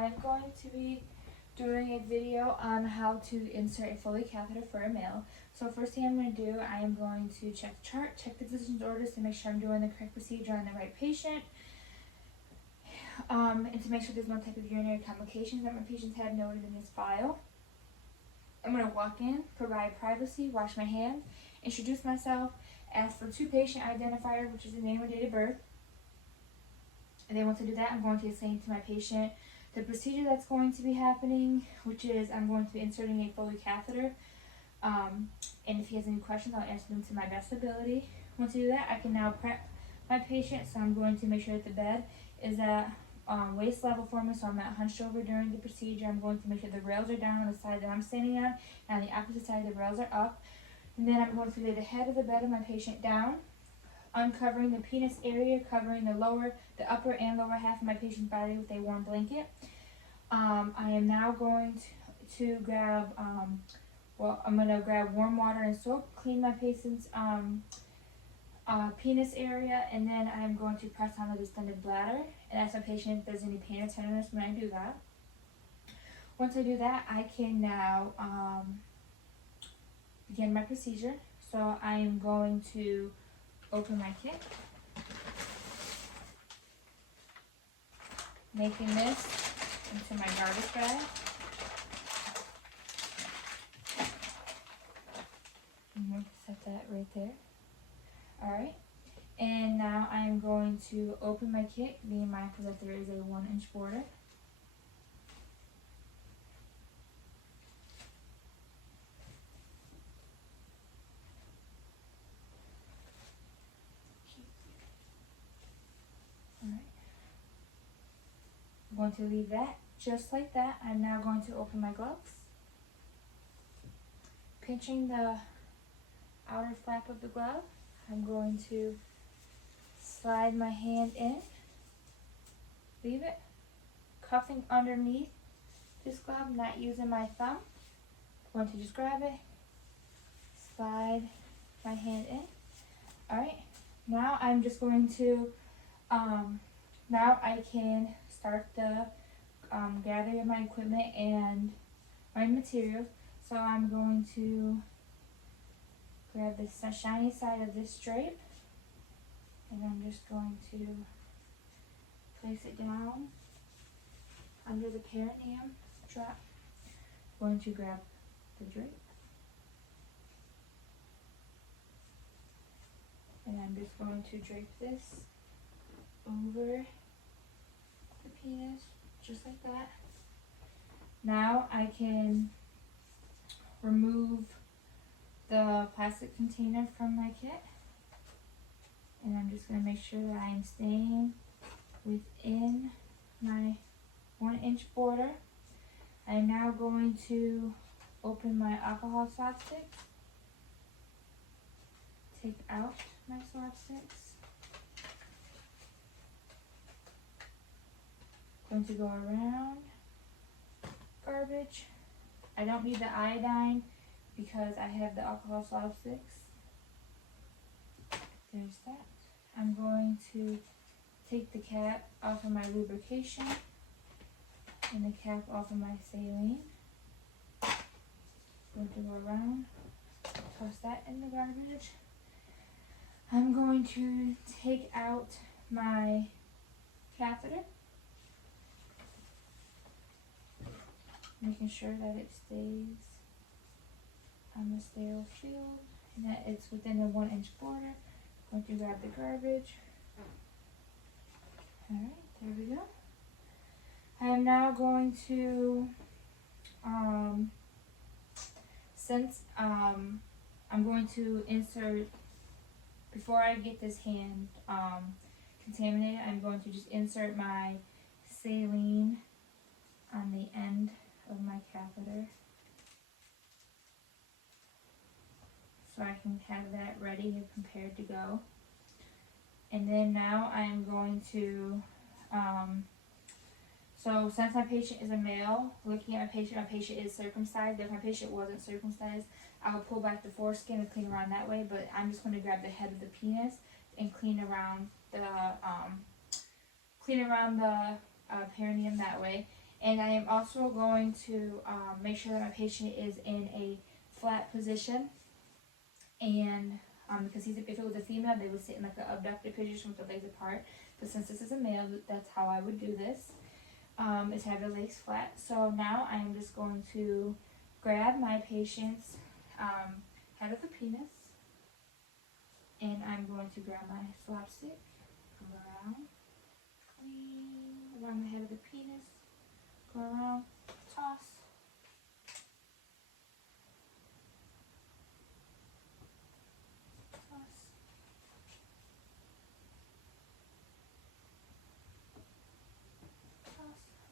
I'm going to be doing a video on how to insert a Foley catheter for a male. So first thing I'm going to do, I am going to check the chart, check the physician's orders to make sure I'm doing the correct procedure on the right patient, and to make sure there's no type of urinary complications that my patients had noted in his file. I'm going to walk in, provide privacy, wash my hands, introduce myself, ask for 2 patient identifiers, which is the name and date of birth. And then once I do that, I'm going to explain to my patient the procedure that's going to be happening, which is I'm going to be inserting a Foley catheter. And if he has any questions, I'll answer them to my best ability. Once I do that, I can now prep my patient. So I'm going to make sure that the bed is at waist level for me, so I'm not hunched over during the procedure. I'm going to make sure the rails are down on the side that I'm standing on, and on the opposite side the rails are up. And then I'm going to lay the head of the bed of my patient down, uncovering the penis area, covering the upper and lower half of my patient's body with a warm blanket. I am now going to grab, I'm going to grab warm water and soap, clean my patient's penis area, and then I'm going to press on the distended bladder and ask my patient if there's any pain or tenderness when I do that. Once I do that, I can now begin my procedure. So I am going to open my kit, making this into my garbage bag. I'm going to set that right there. Alright, and now I am going to open my kit, being mindful that there is a 1-inch border. Alright, I'm going to leave that just like that. I'm now going to open my gloves, pinching the outer flap of the glove. I'm going to slide my hand in, leave it, cuffing underneath this glove, not using my thumb. I'm going to just grab it, slide my hand in. Alright, now I'm just going to, now I can start the gathering of my equipment and my materials. So I'm going to grab the shiny side of this drape, and I'm just going to place it down under the perineum strap. I'm going to grab the drape, and I'm just going to drape this over the penis, just like that. Now I can remove the plastic container from my kit, and I'm just going to make sure that I am staying within my 1-inch border. I'm now going to open my alcohol swab sticks, take out my swab sticks, going to go around garbage. I don't need the iodine because I have the alcohol swab sticks. There's that. I'm going to take the cap off of my lubrication and the cap off of my saline. Going to go around, toss that in the garbage. I'm going to take out my catheter, making sure that it stays on the sterile shield and that it's within a 1-inch border. I'm going to grab the garbage. Alright, there we go. I am now going to, I'm going to insert, before I get this hand contaminated, I'm going to just insert my saline on the end of my catheter, so I can have that ready and prepared to go. And then now I am going to, so since my patient is a male, looking at my patient is circumcised. If my patient wasn't circumcised, I would pull back the foreskin and clean around that way, but I'm just going to grab the head of the penis and clean around the perineum that way. And I am also going to make sure that my patient is in a flat position. And because if it was a female, they would sit in like an abducted position with the legs apart. But since this is a male, that's how I would do this, is have the legs flat. So now I am just going to grab my patient's head of the penis. And I'm going to grab my slapstick, come around, clean around the head of the penis, go around, toss.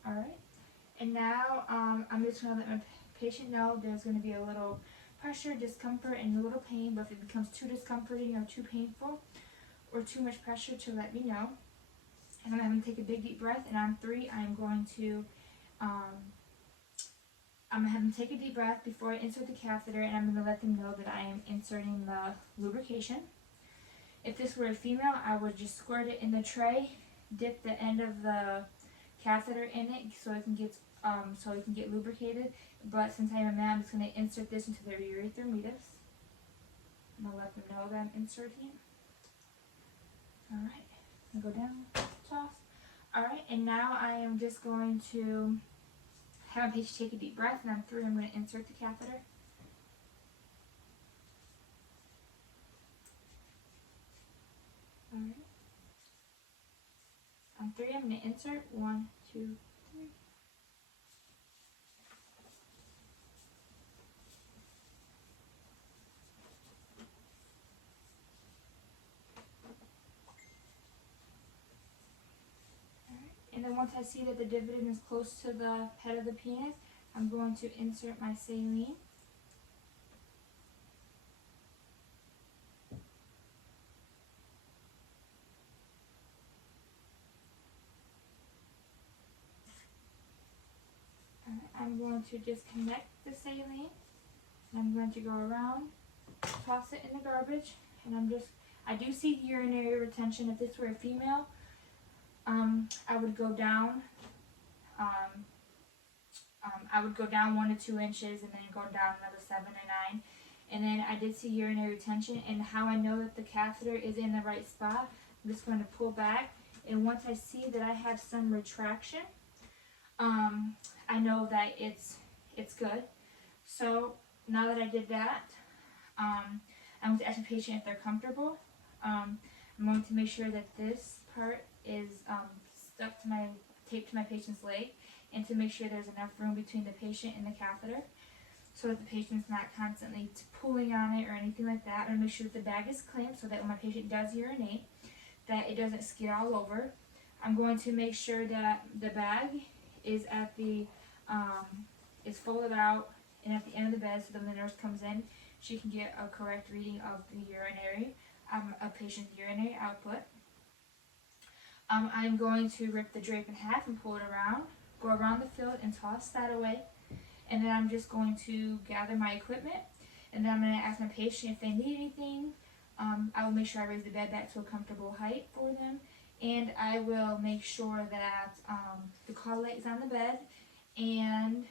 Alright, and now I'm just going to let my patient know there's going to be a little pressure, discomfort, and a little pain, but if it becomes too discomforting or too painful or too much pressure, to let me know. And I'm going to take a big deep breath, and on 3 I'm going to have them take a deep breath before I insert the catheter, and I'm going to let them know that I am inserting the lubrication. If this were a female, I would just squirt it in the tray, dip the end of the catheter in it so it can get lubricated. But since I am a man, I'm just going to insert this into their urethra meatus. I'm going to let them know that I'm inserting. Alright, I'm going to go down, toss. Alright, and now I am just going to have my patient take a deep breath, and on 3 I'm going to insert the catheter. Alright. On 3 I'm going to insert. 1, 2, 3. And then once I see that the dividend is close to the head of the penis, I'm going to insert my saline. I'm going to disconnect the saline. I'm going to go around, toss it in the garbage, and I do see urinary retention. If this were a female, I would go down. I would go down 1 to 2 inches, and then go down another 7 or 9. And then I did see urinary retention. And how I know that the catheter is in the right spot, I'm just going to pull back. And once I see that I have some retraction, I know that it's good. So now that I did that, I'm going to ask the patient if they're comfortable. I'm going to make sure that this part is taped to my patient's leg, and to make sure there's enough room between the patient and the catheter so that the patient's not constantly pulling on it or anything like that. I'm going to make sure that the bag is clamped so that when my patient does urinate, that it doesn't skid all over. I'm going to make sure that the bag is at the is folded out and at the end of the bed, so that when the nurse comes in, she can get a correct reading of the a patient's urinary output. I'm going to rip the drape in half and pull it around, go around the field and toss that away. And then I'm just going to gather my equipment, and then I'm going to ask my patient if they need anything. I will make sure I raise the bed back to a comfortable height for them, and I will make sure that the collet is on the bed, and